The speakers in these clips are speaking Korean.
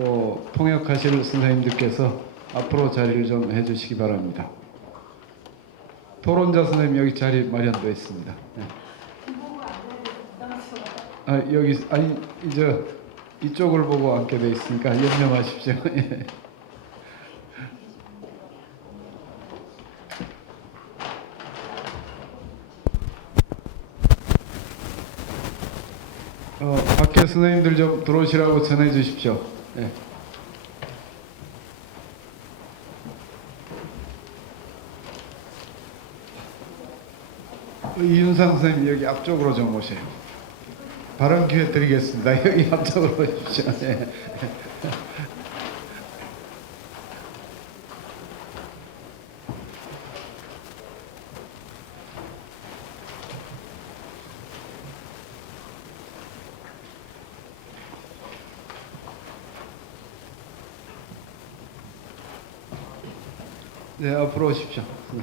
또 통역하실 선생님들께서 앞으로 자리를 좀 해주시기 바랍니다. 토론자 선생님 여기 자리 마련되어 있습니다. 네. 여기 아니 이제 이쪽을 보고 앉게 되어 있으니까 염려 마십시오. 예. 밖에 선생님들 좀 들어오시라고 전해 주십시오. 예. 이윤상 선생님 여기 앞쪽으로 좀 오세요. 발언 기회 드리겠습니다. 여기 앞쪽으로 오십시오. 예. 네, 앞으로 오십시오. 네.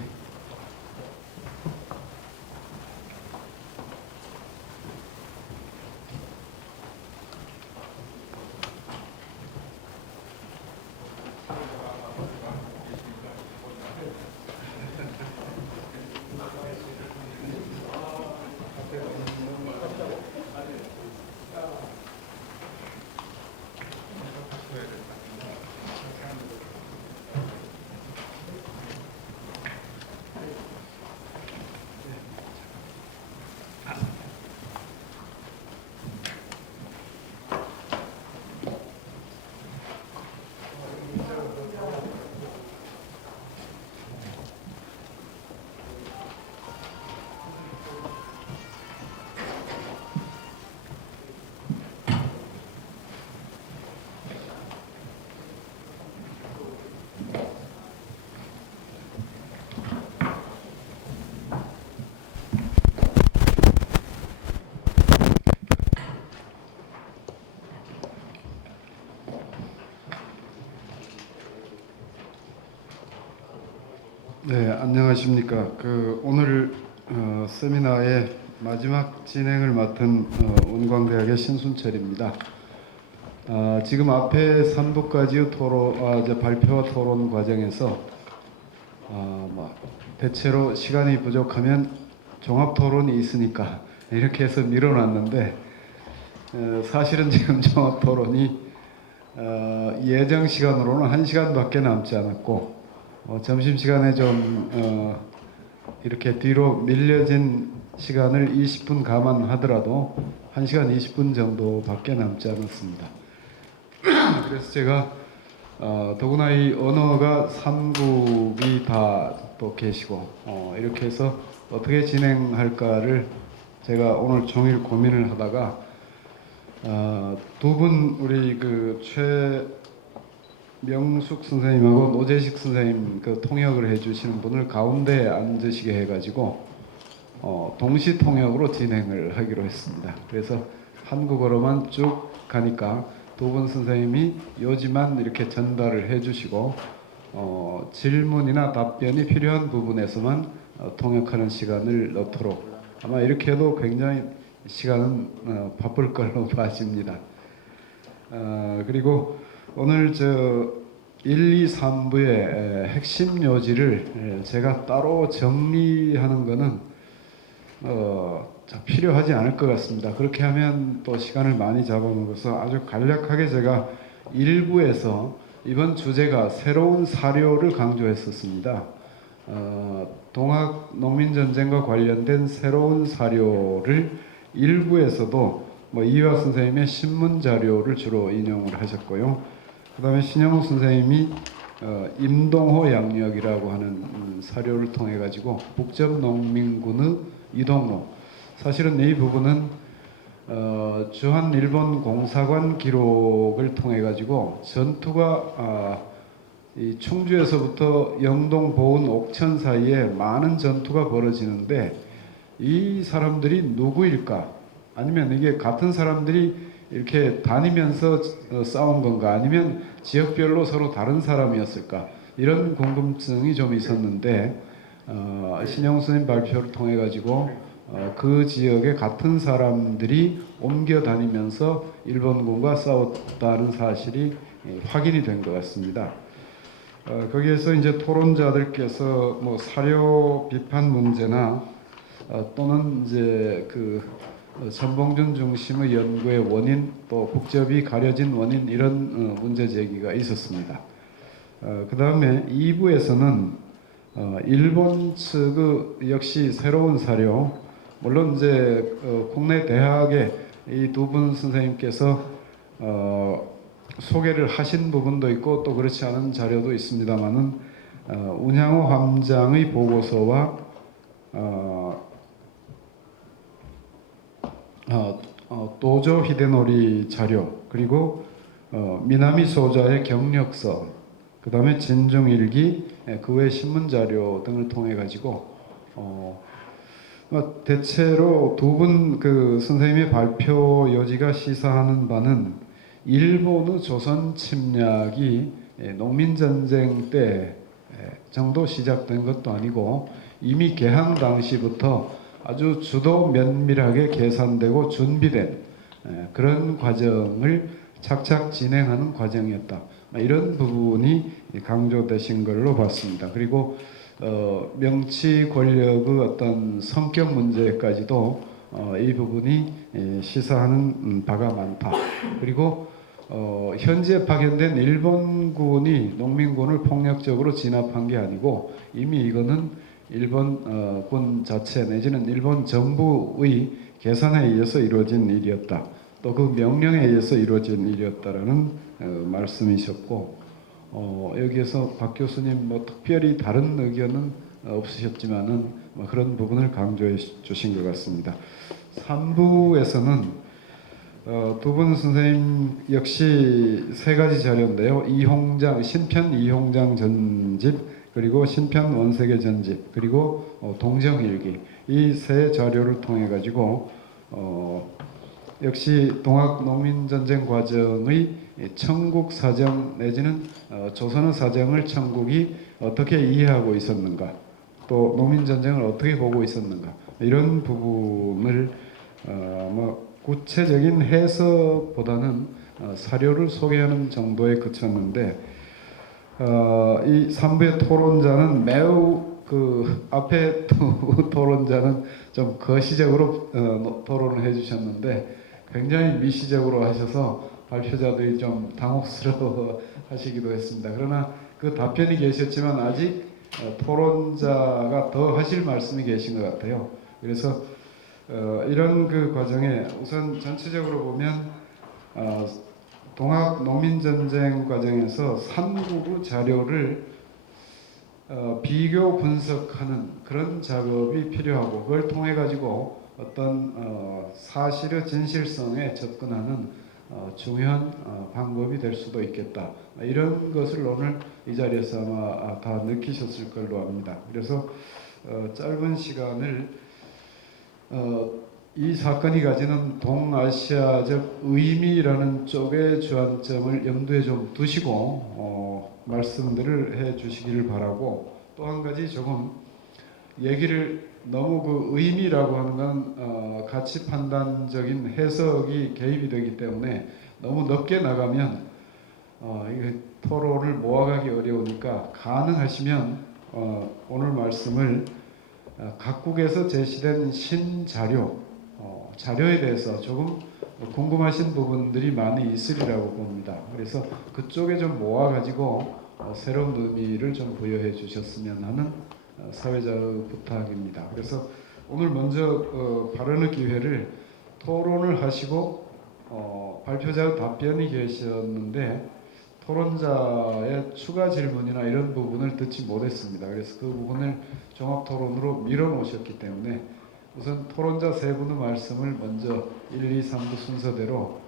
네, 안녕하십니까. 오늘 세미나의 마지막 진행을 맡은 원광대학의 신순철입니다. 지금 앞에 3부까지의 발표와 토론 과정에서 대체로 시간이 부족하면 종합토론이 있으니까 이렇게 해서 밀어놨는데 사실은 지금 종합토론이 예정 시간으로는 1시간밖에 남지 않았고 점심시간에 좀 이렇게 뒤로 밀려진 시간을 20분 감안하더라도 1시간 20분 정도밖에 남지 않았습니다. 그래서 제가 더구나 이 언어가 3국이 다 또 계시고 이렇게 해서 어떻게 진행할까를 제가 오늘 종일 고민을 하다가 두 분 우리 명숙 선생님하고 노재식 선생님 통역을 해주시는 분을 가운데 앉으시게 해가지고 동시 통역으로 진행을 하기로 했습니다. 그래서 한국어로만 쭉 가니까 두 분 선생님이 요지만 이렇게 전달을 해주시고 질문이나 답변이 필요한 부분에서만 통역하는 시간을 넣도록 아마 이렇게 해도 굉장히 시간은 바쁠 걸로 봐집니다. 그리고 오늘 1, 2, 3부의 핵심 요지를 제가 따로 정리하는 것은 필요하지 않을 것 같습니다. 그렇게 하면 또 시간을 많이 잡아먹어서 아주 간략하게 제가 1부에서 이번 주제가 새로운 사료를 강조했었습니다. 동학 농민전쟁과 관련된 새로운 사료를 1부에서도 이화 선생님의 신문 자료를 주로 인용을 하셨고요. 그 다음에 신영욱 선생님이 임동호 양력이라고 하는 사료를 통해 가지고 북점농민군의 이동로, 사실은 이 부분은 주한 일본 공사관 기록을 통해 가지고 전투가 이 충주에서부터 영동, 보은, 옥천 사이에 많은 전투가 벌어지는데 이 사람들이 누구일까? 아니면 이게 같은 사람들이 이렇게 다니면서 싸운 건가? 아니면 지역별로 서로 다른 사람이었을까? 이런 궁금증이 좀 있었는데 신영 선생님 발표를 통해 가지고 그 지역에 같은 사람들이 옮겨 다니면서 일본군과 싸웠다는 사실이 확인이 된 것 같습니다. 거기에서 이제 토론자들께서 뭐 사료 비판 문제나 또는 이제 그 선봉준 중심의 연구의 원인, 또 국접이 가려진 원인, 이런 문제 제기가 있었습니다. 그 다음에 2부에서는 일본 측의 역시 새로운 사료, 물론 이제 국내 대학에 이 두 분 선생님께서 소개를 하신 부분도 있고 또 그렇지 않은 자료도 있습니다만은 운양호 함장의 보고서와 도조 히데노리 자료, 그리고 미나미 소자의 경력서, 그 다음에 진중일기, 그 외 신문 자료 등을 통해 가지고 대체로 두 분 그 선생님의 발표 여지가 시사하는 바는 일본의 조선 침략이 농민전쟁 때 정도 시작된 것도 아니고 이미 개항 당시부터 아주 주도 면밀하게 계산되고 준비된 그런 과정을 착착 진행하는 과정이었다. 이런 부분이 강조되신 걸로 봤습니다. 그리고 명치 권력의 어떤 성격 문제까지도 이 부분이 시사하는 바가 많다. 그리고 현재 파견된 일본군이 농민군을 폭력적으로 진압한 게 아니고 이미 이거는 일본 군 자체 내지는 일본 정부의 계산에 의해서 이루어진 일이었다. 또 그 명령에 의해서 이루어진 일이었다라는 말씀이셨고, 여기에서 박 교수님 뭐 특별히 다른 의견은 없으셨지만은 뭐 그런 부분을 강조해 주신 것 같습니다. 3부에서는 두 분 선생님 역시 세 가지 자료인데요. 이홍장 신편 이홍장 전집, 그리고 신편 원세계 전집, 그리고 동정일기, 이 세 자료를 통해 가지고 역시 동학농민전쟁 과정의 청국 사정 내지는 조선의 사정을 청국이 어떻게 이해하고 있었는가, 또 농민전쟁을 어떻게 보고 있었는가, 이런 부분을 뭐 구체적인 해석보다는 사료를 소개하는 정도에 그쳤는데, 이 3부의 토론자는 매우 그 앞에 토론자는 좀 거시적으로 토론을 해주셨는데 굉장히 미시적으로 하셔서 발표자들이 좀 당혹스러워 하시기도 했습니다. 그러나 그 답변이 계셨지만 아직 토론자가 더 하실 말씀이 계신 것 같아요. 그래서 이런 그 과정에 우선 전체적으로 보면 동학 농민전쟁 과정에서 삼국의 자료를 비교 분석하는 그런 작업이 필요하고, 그걸 통해 가지고 어떤 사실의 진실성에 접근하는 중요한 방법이 될 수도 있겠다. 이런 것을 오늘 이 자리에서 아마 다 느끼셨을 걸로 압니다. 그래서 짧은 시간을 이 사건이 가지는 동아시아적 의미라는 쪽의 주안점을 염두에 좀 두시고 말씀들을 해 주시기를 바라고, 또 한 가지 조금 얘기를 너무 그 의미라고 하는 건 가치 판단적인 해석이 개입이 되기 때문에 너무 넓게 나가면 이게 토론을 모아가기 어려우니까 가능하시면 오늘 말씀을 각국에서 제시된 신자료, 자료에 대해서 조금 궁금하신 부분들이 많이 있으리라고 봅니다. 그래서 그쪽에 좀 모아가지고 새로운 의미를 좀 부여해 주셨으면 하는 사회자의 부탁입니다. 그래서 오늘 먼저 발언의 기회를 토론을 하시고 발표자의 답변이 계셨는데 토론자의 추가 질문이나 이런 부분을 듣지 못했습니다. 그래서 그 부분을 종합토론으로 밀어놓으셨기 때문에 우선 토론자 세 분의 말씀을 먼저 1, 2, 3부 순서대로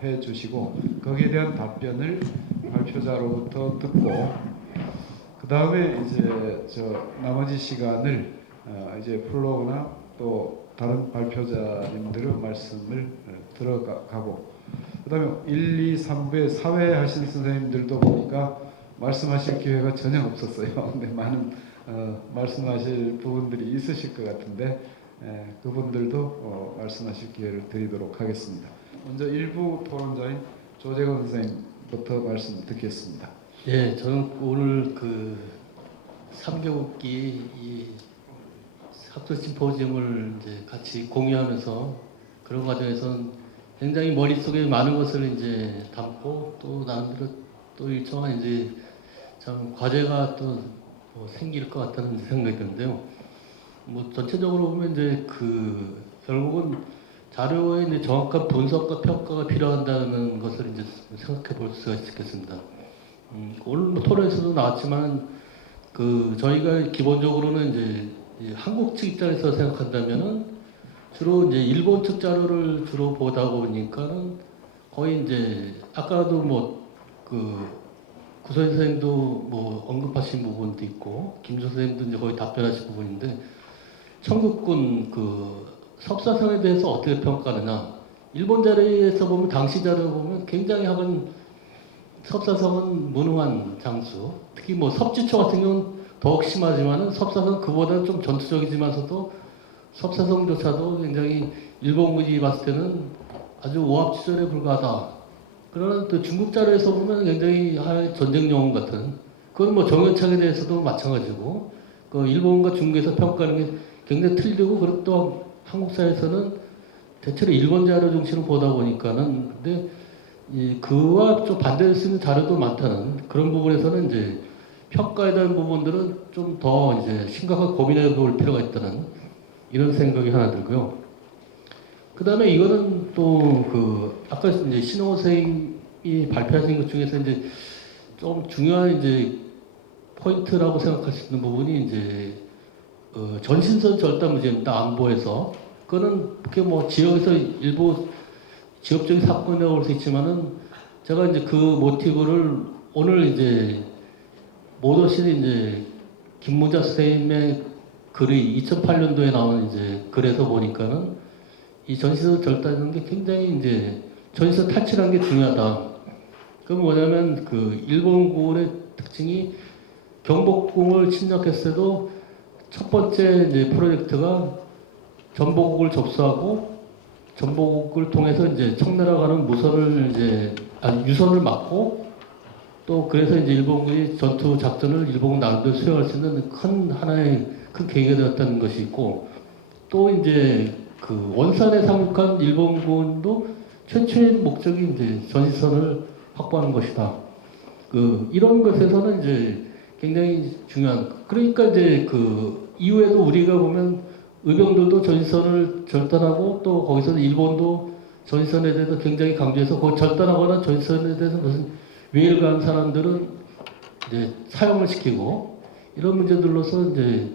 해주시고 거기에 대한 답변을 발표자로부터 듣고 그 다음에 이제 나머지 시간을 이제 플로우나 또 다른 발표자님들의 말씀을 들어가고, 그 다음에 1, 2, 3부에 사회하신 선생님들도 보니까 말씀하실 기회가 전혀 없었어요. 근데 많은 말씀하실 부분들이 있으실 것 같은데 그분들도 말씀하실 기회를 드리도록 하겠습니다. 먼저 일부 토론자인 조재건 선생님 부터 말씀 듣겠습니다. 예, 저는 오늘 그 3개국기 이 학술 심포지움을 이제 같이 공유하면서 그런 과정에서는 굉장히 머릿속에 많은 것을 이제 담고 또 나름대로 또 일정한 이제 참 과제가 또뭐 생길 것 같다는 생각이 드는데요. 뭐 전체적으로 보면 이제 그 결국은 자료의 이제 정확한 분석과 평가가 필요한다는 것을 이제 생각해 볼 수가 있겠습니다. 오늘 뭐 토론에서도 나왔지만 그 저희가 기본적으로는 이제 이 한국 측 입장에서 생각한다면은 주로 이제 일본 측 자료를 주로 보다 보니까는 거의 이제 아까도 뭐 그 구선 선생님도 뭐 언급하신 부분도 있고 김준 선생님도 이제 거의 답변하신 부분인데 청국군 그 섭사성에 대해서 어떻게 평가하느냐 일본 자료에서 보면 당시 자료 보면 굉장히 하건 섭사성은 무능한 장수 특히 뭐 섭지초 같은 경우는 더욱 심하지만은 섭사성 그보다 좀 전투적이지만서도 섭사성조차도 굉장히 일본군이 봤을 때는 아주 오합지졸에 불과하다. 그러나 또 중국 자료에서 보면 굉장히 하나의 전쟁 영웅 같은 그건 뭐 정유창에 대해서도 마찬가지고 그 일본과 중국에서 평가하는 게 굉장히 틀리고 그리고 또 한국사에서는 대체로 일본 자료 중심으로 보다 보니까는 근데 이 그와 좀 반대될 수 있는 자료도 많다는 그런 부분에서는 이제 평가에 대한 부분들은 좀 더 이제 심각하게 고민해 볼 필요가 있다는 이런 생각이 하나 들고요. 그 다음에 이거는 또 그 아까 이제 신홍호 선생님이 발표하신 것 중에서 이제 좀 중요한 이제 포인트라고 생각할 수 있는 부분이 이제 전신선 절단 문제입니다. 안보에서 그거는 그게 뭐 지역에서 일부 지역적인 사건이라고 볼 수 있지만은 제가 이제 그 모티브를 오늘 이제 못 오신 이제 김문자 선생님의 글이 2008년도에 나온 이제 글에서 보니까는 이 전시선 절단하는 게 굉장히 이제 전시선 탈취라는 게 중요하다. 그건 뭐냐면 그 일본군의 특징이 경복궁을 침략했을 때도 첫 번째 이제 프로젝트가 전보국을 접수하고 전보국을 통해서 이제 청나라 가는 무선을 이제 유선을 막고 또 그래서 이제 일본군이 전투 작전을 일본군 나름대로 수행할 수 있는 큰 하나의 큰 계기가 되었다는 것이 있고 또 이제 그 원산에 상륙한 일본군도 최초의 목적이 이제 전시선을 확보하는 것이다. 그 이런 것에서는 이제 굉장히 중요한 그러니까 이제 그 이후에도 우리가 보면 의병들도 전시선을 절단하고 또 거기서 일본도 전시선에 대해서 굉장히 강조해서 그 절단하거나 전시선에 대해서 무슨 외일 간 사람들은 이제 사용을 시키고 이런 문제들로서 이제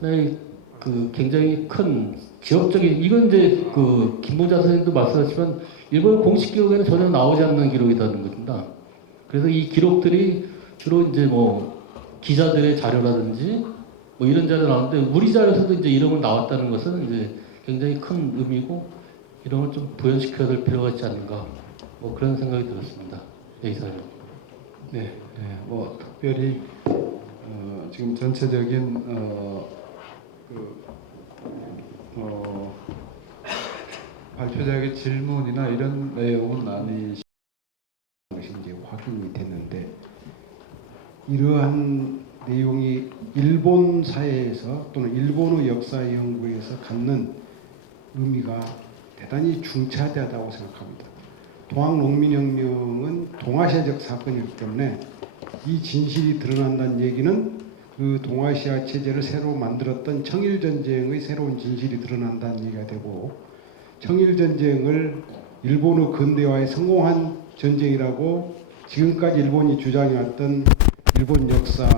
하나의 그 굉장히 큰 지역적인 이건 이제 그 김봉자 선생님도 말씀하셨지만 일본 공식 기록에는 전혀 나오지 않는 기록이라는 겁니다. 그래서 이 기록들이 주로 이제 뭐 기자들의 자료라든지 뭐 이런 자료 나오는데 우리 자료에서도 이제 이름을 나왔다는 것은 이제 굉장히 큰 의미고 이런 걸 좀 부연시켜야 될 필요가 있지 않는가 뭐 그런 생각이 들었습니다. 네, 이상입니다. 네, 뭐 특별히 지금 전체적인 발표자의 질문이나 이런 내용은 아니신 것이 이제 확인이 됐는데 이러한 내용이 일본 사회에서 또는 일본의 역사 연구에서 갖는 의미가 대단히 중차대하다고 생각합니다. 동학농민혁명은 동아시아적 사건이기 때문에 이 진실이 드러난다는 얘기는 그 동아시아 체제를 새로 만들었던 청일전쟁의 새로운 진실이 드러난다는 얘기가 되고 청일전쟁을 일본의 근대화에 성공한 전쟁이라고 지금까지 일본이 주장해왔던 일본 역사,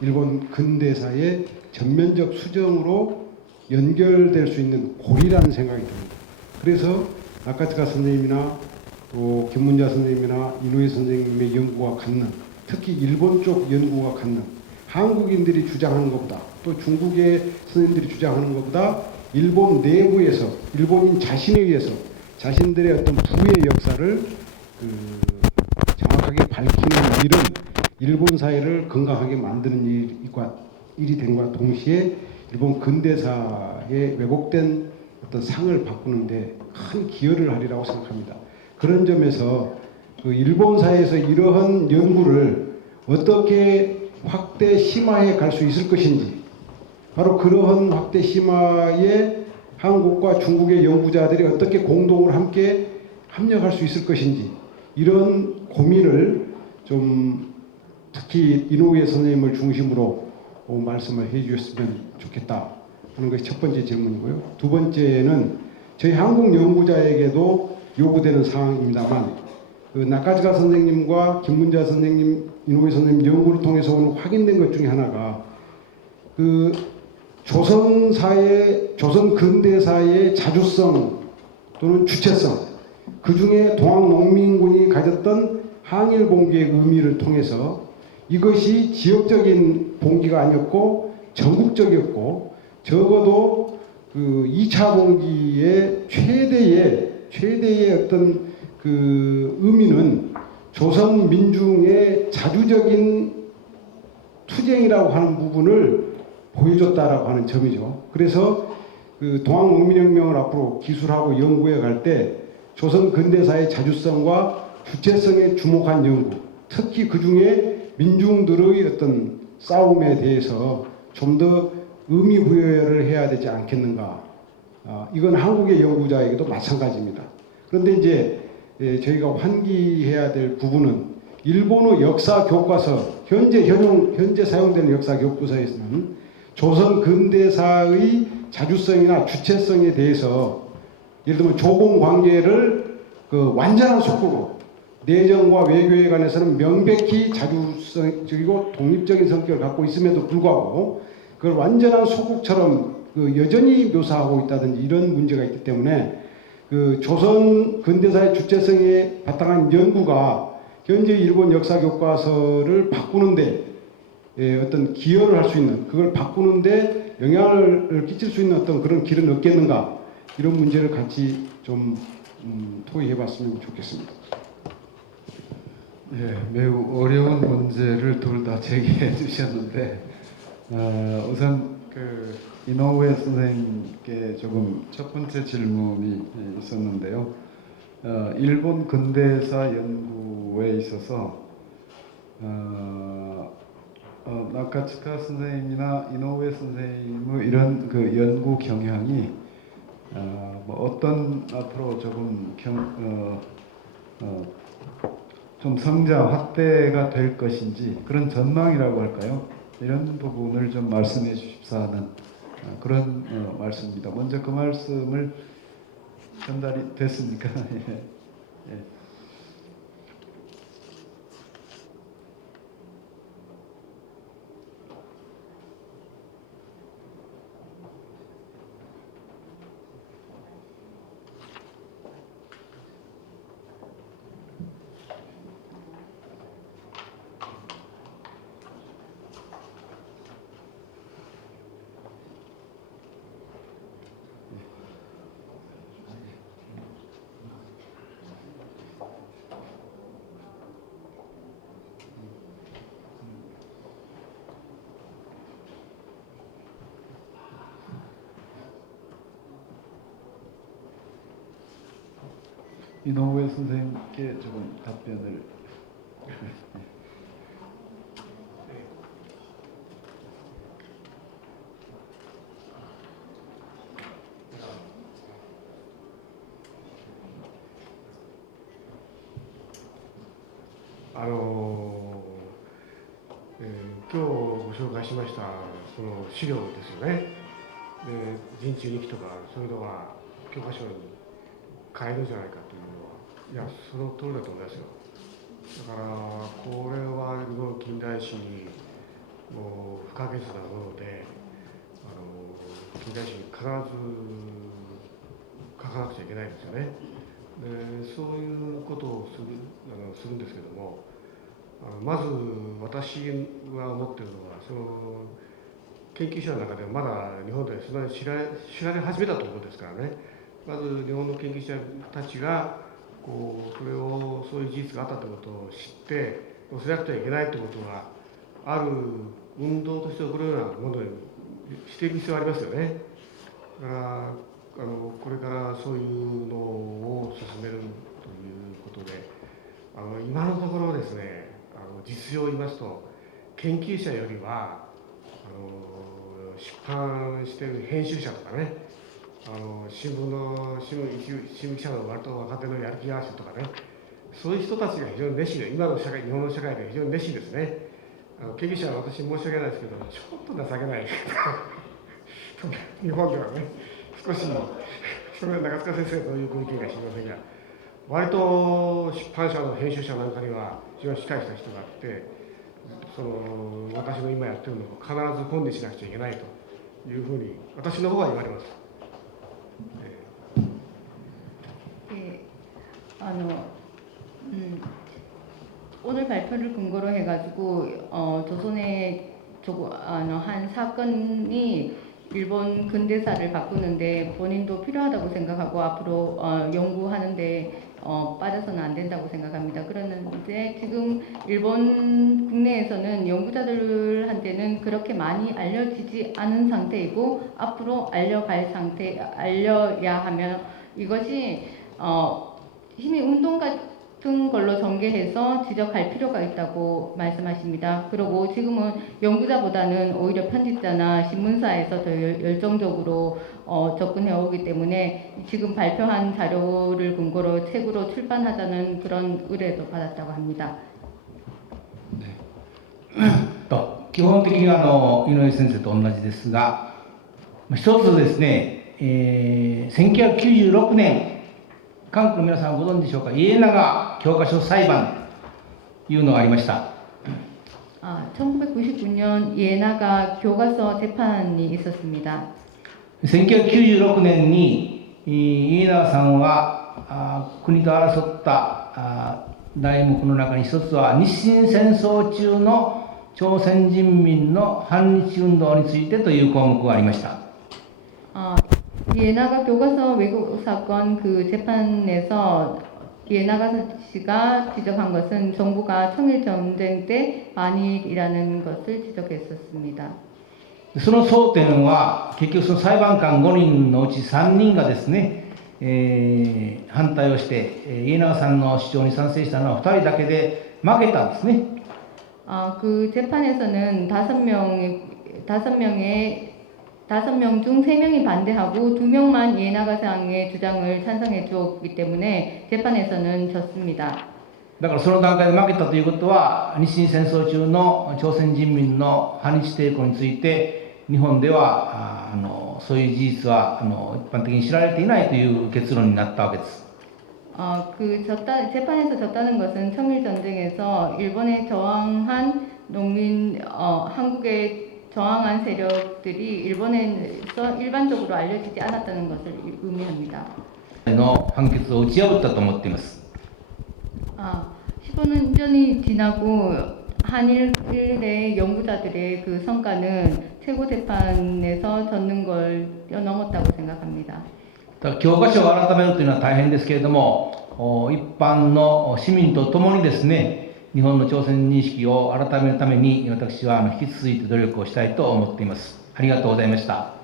일본 근대사의 전면적 수정으로 연결될 수 있는 고리라는 생각이 듭니다. 그래서 나카츠카 선생님이나 또 김문자 선생님이나 이노ue 선생님의 연구가 갖는 특히 일본 쪽 연구가 갖는 한국인들이 주장하는 것보다 또 중국의 선생님들이 주장하는 것보다 일본 내부에서 일본인 자신에 의해서 자신들의 어떤 부의 역사를 정확하게 밝히는 일은 일본 사회를 건강하게 만드는 일이 된과 동시에 일본 근대사의 왜곡된 어떤 상을 바꾸는데 큰 기여를 하리라고 생각합니다. 그런 점에서 그 일본 사회에서 이러한 연구를 어떻게 확대 심화해 갈 수 있을 것인지, 바로 그러한 확대 심화에 한국과 중국의 연구자들이 어떻게 공동으로 함께 합력할 수 있을 것인지, 이런 고민을 좀 특히 이노우에 선생님을 중심으로 말씀을 해 주셨으면 좋겠다 하는 것이 첫 번째 질문이고요. 두 번째는 저희 한국 연구자에게도 요구되는 사항입니다만, 그 나카지가 선생님과 김문자 선생님, 이노우에 선생님 연구를 통해서 오늘 확인된 것 중에 하나가 그 조선 사회, 조선 근대사의 자주성 또는 주체성, 그 중에 동학농민군이 가졌던 항일 봉기의 의미를 통해서 이것이 지역적인 봉기가 아니었고 전국적이었고, 적어도 그 2차 봉기의 최대의 어떤 그 의미는 조선 민중의 자주적인 투쟁이라고 하는 부분을 보여줬다라고 하는 점이죠. 그래서 그 동학농민혁명을 앞으로 기술하고 연구해 갈 때 조선 근대사의 자주성과 주체성에 주목한 연구, 특히 그 중에 민중들의 어떤 싸움에 대해서 좀 더 의미 부여를 해야 되지 않겠는가. 이건 한국의 연구자에게도 마찬가지입니다. 그런데 이제 저희가 환기해야 될 부분은 일본의 역사 교과서, 현재 사용되는 역사 교과서에서는 조선 근대사의 자주성이나 주체성에 대해서 예를 들면 조공 관계를 그 완전한 속국으로, 내정과 외교에 관해서는 명백히 자주성적이고 독립적인 성격을 갖고 있음에도 불구하고 그걸 완전한 소국처럼 그 여전히 묘사하고 있다든지 이런 문제가 있기 때문에 그 조선 근대사의 주체성에 바탕한 연구가 현재 일본 역사 교과서를 바꾸는데 어떤 기여를 할 수 있는, 그걸 바꾸는데 영향을 끼칠 수 있는 어떤 그런 길은 없겠는가, 이런 문제를 같이 좀 토의해봤으면 좋겠습니다. 예, 매우 어려운 문제를 둘 다 제기해 주셨는데, 우선 그 이노우에 선생님께 조금 첫 번째 질문이 있었는데요. 일본 근대사 연구에 있어서 나카츠카 선생님이나 이노우에 선생님의 이런 그 연구 경향이 뭐 어떤 앞으로 조금 좀 성장 확대가 될 것인지, 그런 전망이라고 할까요? 이런 부분을 좀 말씀해 주십사 하는 그런 말씀입니다. 먼저 그 말씀을 전달이 됐습니까? 예. 예. 이노우에 선생님께 조금 답변을.今日ご紹介しましたその資料ですよね。で、人中日記とかそういうのは教科書に変えるんじゃないかというのは、いや、その通りだと思いますよ。だからこれは日本近代史にもう不可欠なもので、近代史に必ず書かなくちゃいけないんですよね。で、そういうことをするんですけども、まず私が思っているのは、その研究者の中でまだ日本でそんなに知られ始めたところですからね。まず日本の研究者たちがそれを、そういう事実があったということを知って寄せなくてはいけないということがある運動としてこのようなものにしていく必要がありますよね。だからこれからそういうのを進めるということで、ですね、実情を言いますと、研究者よりは出版している編集者とかね、新聞記者の割と若手のやる気がある人とかね、そういう人たちが非常に熱心で、今の社会、日本の社会で非常に熱心ですね。研究者は私申し訳ないですけど、ちょっと情けない日本ではね、少し、それは中塚先生というご意見か知りませんが、割と出版社の編集者なんかには非常にしっかりした人があって、私の今やってるのを必ず本にしなくちゃいけないというふうに私の方は言われます。오늘 발표를 근거로 해가지고 조선의 한 사건이 일본 근대사를 바꾸는데 본인도 필요하다고 생각하고 앞으로 연구하는데 빠져서는 안 된다고 생각합니다. 그런데 지금 일본 국내에서는 연구자들한테는 그렇게 많이 알려지지 않은 상태이고 앞으로 알려야 하며 이것이 시민운동 같은 걸로 전개해서 지적할 필요가 있다고 말씀하십니다. 그리고 지금은 연구자보다는 오히려 편집자나 신문사에서 더 열정적으로 접근해 오기 때문에 지금 발표한 자료를 근거로 책으로 출판하자는 그런 의뢰도 받았다고 합니다. 基本的には井上先生と同じですが、一つですね、1996年、韓国の皆さんご存知でしょうか、家長教科書裁判というのがありました。 1999년 예나가 교과서 재판이 있었습니다. 1996年に家長さんは国と争った題目の中に一つは日清戦争中の朝鮮人民の反日運動についてという項目がありました。 예나가 교과서 왜곡 사건 그 재판에서 예나가 씨가 지적한 것은 정부가 청일 전쟁 때 반일이라는 것을 지적했었습니다. その争点は結局その裁判官5人のうち3人がですね、反対をして家長さんの主張に賛成したのは2人だけで負けたんですね。 그 재판에서는 5명 중 3명이 반대하고 2명만 예나가상의 주장을 찬성해 주었기 때문에 재판에서는 졌습니다. だからその段階で負けたということは日清戦争中の朝鮮人民の反日抵抗について日本ではそういう事実は一般的に知られていないという結論になったわけです。 재판에서 졌다는 것은 청일전쟁에서 일본에 저항한 한국에 저항한 세력들이 일본에서 일반적으로 알려지지 않았다는 것을 의미합니다. の判決を打ち破ったと思っています。 15년이 지나고 한일의 연구자들의 그 성과는 최고 재판에서 졌는 걸 뛰어넘었다고 생각합니다. 教科書を改めるというのは大変ですけれども、一般の市民とともにですね、日本の朝鮮認識を改めるために私は引き続いて努力をしたいと思っています。ありがとうございました。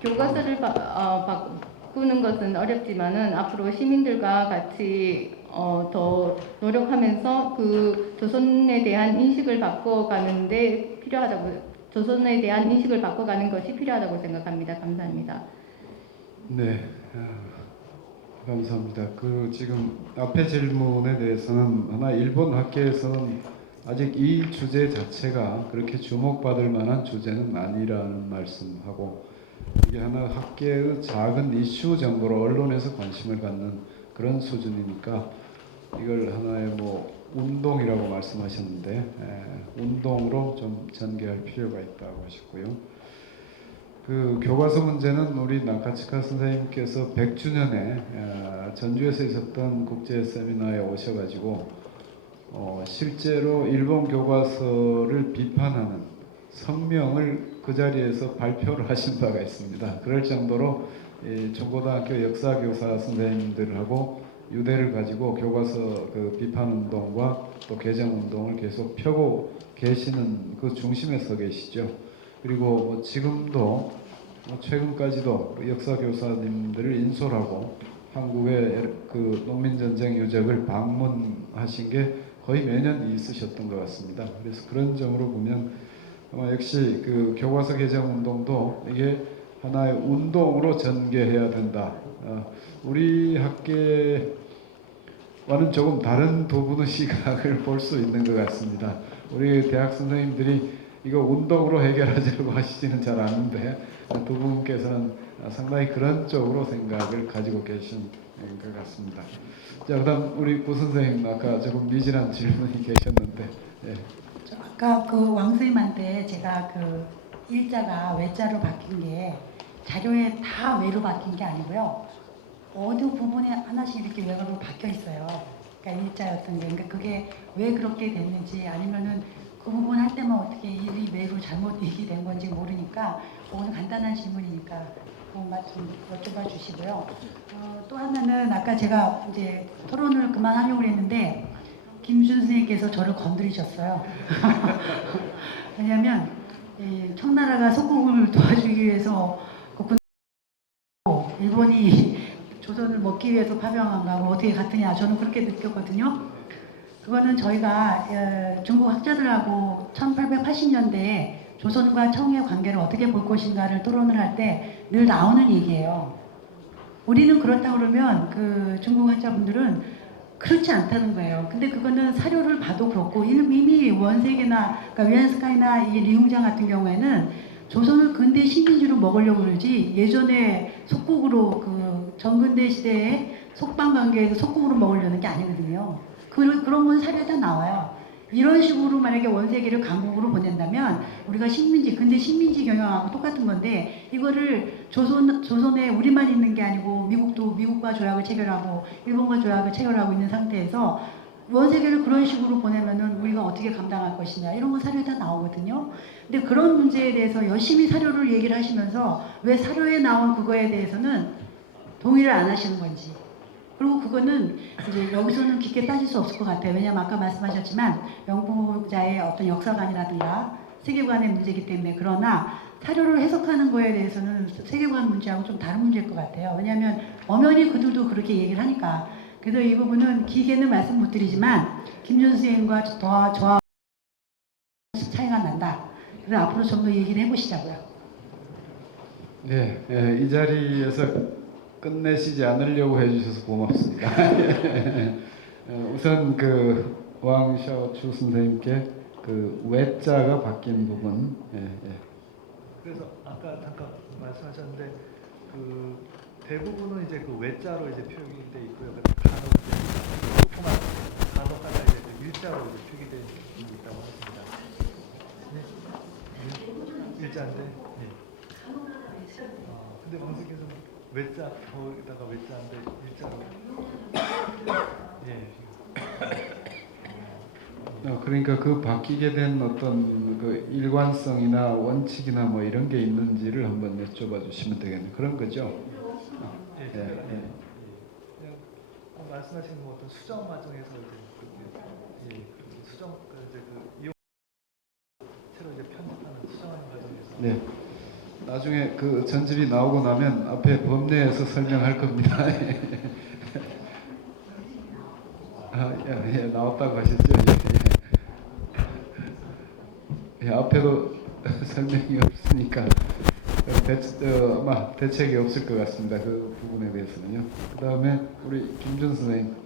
교과서를 바꾸는 것은 어렵지만은 앞으로 시민들과 같이 더 노력하면서 그 조선에 대한 인식을 바꿔가는데 조선에 대한 인식을 바꿔가는 것이 필요하다고 생각합니다. 감사합니다. 네, 감사합니다. 지금 앞에 질문에 대해서는 하나 일본 학계에서는 아직 이 주제 자체가 그렇게 주목받을 만한 주제는 아니라는 말씀하고, 이게 하나 학계의 작은 이슈 정도로 언론에서 관심을 갖는 그런 수준이니까 이걸 하나의 운동이라고 말씀하셨는데 운동으로 좀 전개할 필요가 있다고 하셨고요. 그 교과서 문제는 우리 나카츠카 선생님께서 100주년에 전주에서 있었던 국제 세미나에 오셔가지고 실제로 일본 교과서를 비판하는 성명을 그 자리에서 발표를 하신 바가 있습니다. 그럴 정도로 중고등학교 역사교사 선생님들하고 유대를 가지고 교과서 그 비판운동과 또 개정운동을 계속 펴고 계시는 그 중심에 서 계시죠. 그리고 지금도 최근까지도 역사교사님들을 인솔하고 한국의 그 농민전쟁 유적을 방문하신 게 거의 매년 있으셨던 것 같습니다. 그래서 그런 점으로 보면 아마 역시 그 교과서 개정 운동도 이게 하나의 운동으로 전개해야 된다. 우리 학계와는 조금 다른 두 분의 시각을 볼 수 있는 것 같습니다. 우리 대학 선생님들이 이거 운동으로 해결하자고 하시지는 잘 않는데 두 분께서는 상당히 그런 쪽으로 생각을 가지고 계신 것 같습니다. 자, 그다음 우리 구 선생님 아까 조금 미진한 질문이 계셨는데. 예. 저 아까 그 왕 선생님한테 제가 그 일자가 외자로 바뀐 게 자료에 다 외로 바뀐 게 아니고요. 어느 부분에 하나씩 이렇게 외로 바뀌어 있어요. 그러니까 일자였던 게. 그러니까 그게 왜 그렇게 됐는지 아니면은 그 부분 할 때만 어떻게 일이 외로 잘못 얘기 된 건지 모르니까 오늘 간단한 질문이니까 그것만 좀 여쭤봐 주시고요. 또 하나는 아까 제가 이제 토론을 그만하려고 했는데 김준 선생님께서 저를 건드리셨어요. 왜냐하면 이 청나라가 속국을 도와주기 위해서 일본이 조선을 먹기 위해서 파병한 거하고 어떻게 같으냐 저는 그렇게 느꼈거든요. 그거는 저희가 중국 학자들하고 1880년대에 조선과 청의 관계를 어떻게 볼 것인가를 토론을 할 때 늘 나오는 얘기예요. 우리는 그렇다 그러면 그 중국 학자분들은 그렇지 않다는 거예요. 근데 그거는 사료를 봐도 그렇고 이미 원색이나 그러니까 위안스카이나 이 리웅장 같은 경우에는 조선을 근대 식민지로 먹으려고 그러지 예전에 속국으로 그 전근대 시대에 속방 관계에서 속국으로 먹으려는 게 아니거든요. 그런 건 사료에 다 나와요. 이런 식으로 만약에 원세계를 강국으로 보낸다면 우리가 식민지, 근데 식민지 경영하고 똑같은 건데 이거를 조선에 우리만 있는 게 아니고 미국도 미국과 조약을 체결하고 일본과 조약을 체결하고 있는 상태에서 원세계를 그런 식으로 보내면은 우리가 어떻게 감당할 것이냐 이런 건 사료에 다 나오거든요. 근데 그런 문제에 대해서 열심히 사료를 얘기를 하시면서 왜 사료에 나온 그거에 대해서는 동의를 안 하시는 건지. 그리고 그거는 이제 여기서는 깊게 따질 수 없을 것 같아요. 왜냐하면 아까 말씀하셨지만 영부자의 어떤 역사관이라든가 세계관의 문제이기 때문에 그러나 사료를 해석하는 거에 대해서는 세계관 문제하고 좀 다른 문제일 것 같아요. 왜냐하면 엄연히 그들도 그렇게 얘기를 하니까. 그래서 이 부분은 길게는 말씀 못 드리지만 김준 선생님과 저와 차이가 난다. 그래서 앞으로 좀 더 얘기를 해보시자고요. 네, 이 자리에서 끝내시지 않으려고 해주셔서 고맙습니다. 우선 그 왕샤오추 선생님께 그 외자가 바뀐 부분. 그래서 아까 잠깐 말씀하셨는데 그 대부분은 이제 그 외자로 이제 표기돼 있고요. 간혹 조그만 간혹 하나 이제 그 일자로 이제 표기되어 있다고 하십니다. 네? 일자인데. 네. 근데 원수께서는 외자 거기다가 외자인데 일자로. 예. 그러니까 그 바뀌게 된 어떤 그 일관성이나 원칙이나 뭐 이런 게 있는지를 한번 여쭤봐 주시면 되겠네요. 그런 거죠? 예. 그냥 말씀하신 뭐 어떤 수정 과정에서 이제 수정 이제 그 이용 새로 이제 편집하는 수정하는 과정에서. 네. 나중에 그 전집이 나오고 나면 앞에 법내에서 설명할 겁니다. 나왔다고 하셨죠? 앞에도 설명이 없으니까 아마 대책이 없을 것 같습니다. 그 부분에 대해서는요. 그 다음에 우리 김준 선생님.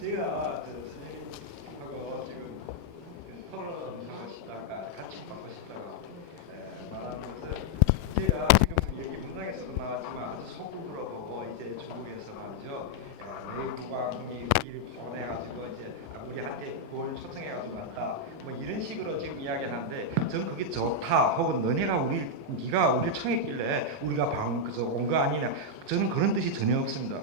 제가 선생님하고 지금 토론하고 싶다가 같이 받고 싶다가 말하면서 제가 지금 여기 문장에서도 나왔지만 소국으로 보고 이제 중국에서 말이죠. 내국왕이 우리를 보내가지고 이제 우리한테 그걸 초청해가지고 왔다. 뭐 이런 식으로 지금 이야기하는데 저는 그게 좋다. 혹은 네가 우리를 청했길래 우리가 온 거 아니냐. 저는 그런 뜻이 전혀 없습니다.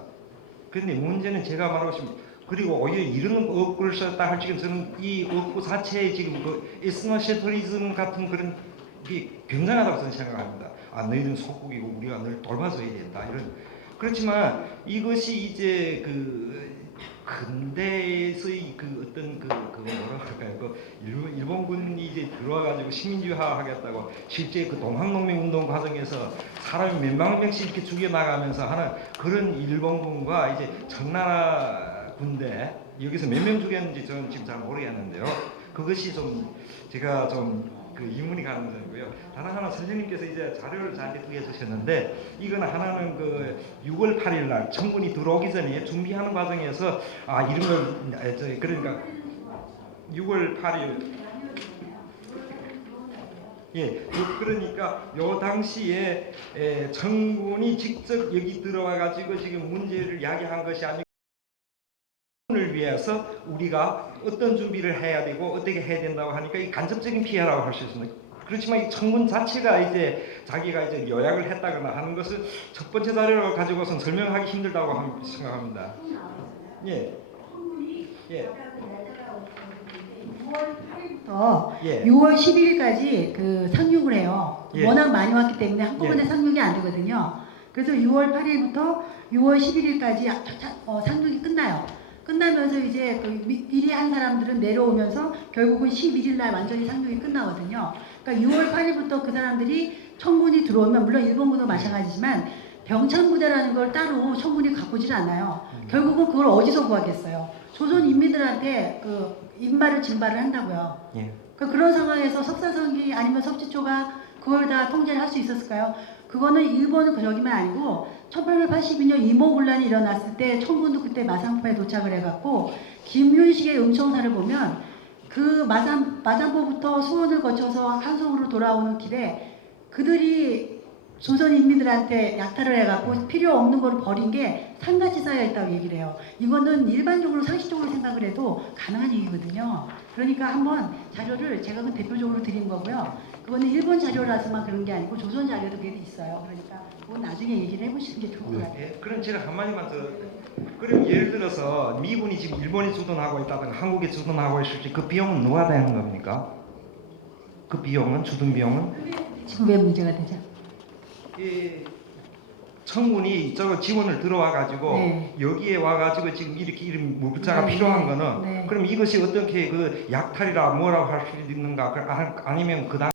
그런데 문제는 제가 말하고 싶은 그리고 오히려 이런 어구를 썼다 할 지금 저는 이 어구 자체에 지금 그 에스노셰토리즘 같은 그런 게 굉장하다고 저는 생각합니다. 너희들은 속국이고 우리가 널 돌봐줘야 된다 이런. 그렇지만 이것이 이제 그 근대에서의 그 어떤 그 뭐라 할까요? 그 일본군이 이제 들어와가지고 시민주의화 하겠다고 실제 그 동학농민 운동 과정에서 사람이 몇만 명씩 이렇게 죽여나가면서 하는 그런 일본군과 이제 청나라 군대 여기서 몇 명 죽였는지 저는 지금 잘 모르겠는데요. 그것이 좀 제가 좀 그 의문이 가는 점이고요. 다른 하나 선생님께서 이제 자료를 저한테 구해주셨는데 이건 하나는 그 6월 8일 날 청군이 들어오기 전에 준비하는 과정에서 이런 걸 그러니까 6월 8일 그러니까 요 당시에 청군이 직접 여기 들어와 가지고 지금 문제를 야기한 것이 아니고 을 위해서 우리가 어떤 준비를 해야 되고 어떻게 해야 된다고 하니까 이 간접적인 피해라고 할 수 있습니다. 그렇지만 이 청군 자체가 이제 자기가 이제 요약을 했다거나 하는 것을 첫 번째 자료를 가지고선 설명하기 힘들다고 생각합니다. 예. 6월 8일부터 예. 6월 11일까지 그 상륙을 해요. 예. 워낙 많이 왔기 때문에 한꺼번에 예. 상륙이 안 되거든요. 그래서 6월 8일부터 6월 11일까지 상륙이 끝나요. 끝나면서 이제 그 미리 한 사람들은 내려오면서 결국은 11일 날 완전히 상륙이 끝나거든요. 그러니까 6월 8일부터 그 사람들이 청군이 들어오면 물론 일본군도 마찬가지지만 병참부대라는 걸 따로 청군이 갖고 오질 않아요. 결국은 그걸 어디서 구하겠어요. 조선 인민들한테 그 인마를 징발을 한다고요. 예. 그러니까 그런 상황에서 석사성기 아니면 석지초가 그걸 다 통제를 할 수 있었을까요? 그거는 일본은 저기만 아니고 1882년 이모군란이 일어났을 때 청군도 그때 마산포에 도착을 해갖고 김윤식의 음청사를 보면 그 마산포부터 수원을 거쳐서 한성으로 돌아오는 길에 그들이 조선 인민들한테 약탈을 해갖고 필요 없는 거를 버린 게 산같이 쌓여 있다고 얘기를 해요. 이거는 일반적으로 상식적으로 생각을 해도 가능한 얘기거든요. 그러니까 한번 자료를 제가 그 대표적으로 드린 거고요. 그거는 일본 자료라서만 그런 게 아니고 조선 자료도 그게 있어요. 그러니까 그건 나중에 얘기를 해보시는 게 좋을 것 같아요. 예, 그럼 제가 한마디만 더. 그럼 예를 들어서 미군이 지금 일본이 주둔하고 있다든가 한국이 주둔하고 있을 때 그 비용은 누가 대는 겁니까? 그 비용은 주둔 비용은? 지금 왜 문제가 되죠? 이 청군이 저거 지원을 들어와 가지고 네. 여기에 와 가지고 지금 이렇게 이런 물자가 네, 필요한 네, 거는 네. 그럼 이것이 어떻게 그 약탈이라 뭐라고 할 수 있는가? 아니면 그 당